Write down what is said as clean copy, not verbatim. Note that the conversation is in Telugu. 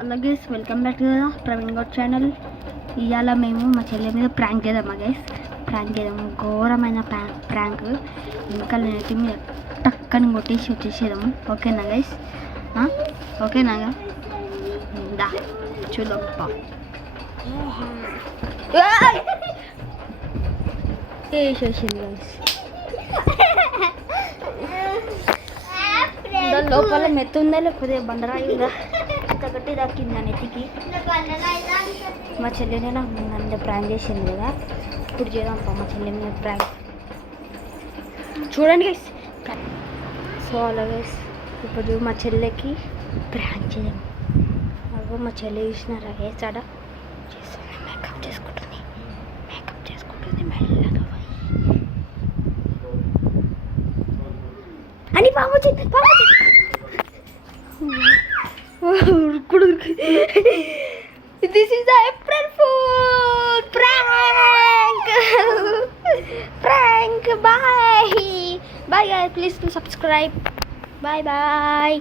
అలాగే welcome back to Praveen Goud channel. ఇవాళ మేము మా చెల్లె మీద ప్రాంక్ చేద్దామా గైస్. ప్రాంక్ చేద్దాము, ఘోరమైన ప్రాంక్. ఇంకా నెట్టి మీద టక్కని కొట్టేసి వచ్చేసేదాము. ఓకేనా గైస్? ఓకేనా? దా చూద్దాం. వేసేసింది గైస్. దాని లోపల మెత్త ఉందా లేకపోతే బండరాయి గట్టి దక్కింది దాని ఎత్తికి. మా చెల్లెనే నాకు నన్ను ప్రాంక్ చేసింది కదా, ఇప్పుడు చేద్దాం మా చెల్లె మీద ప్రాంక్. చూడండి గైస్. సో అలా గైస్, ఇప్పుడు మా చెల్లెకి ప్రాంక్ చేద్దాం. అప్పుడు మా చెల్లె చూసినారా గైస్, ఆడ చేస్తుంది, మేకప్ చేసుకుంటుంది మెల్లగా అని బాబు This is the April Fool prank. Bye guys, please do subscribe. Bye.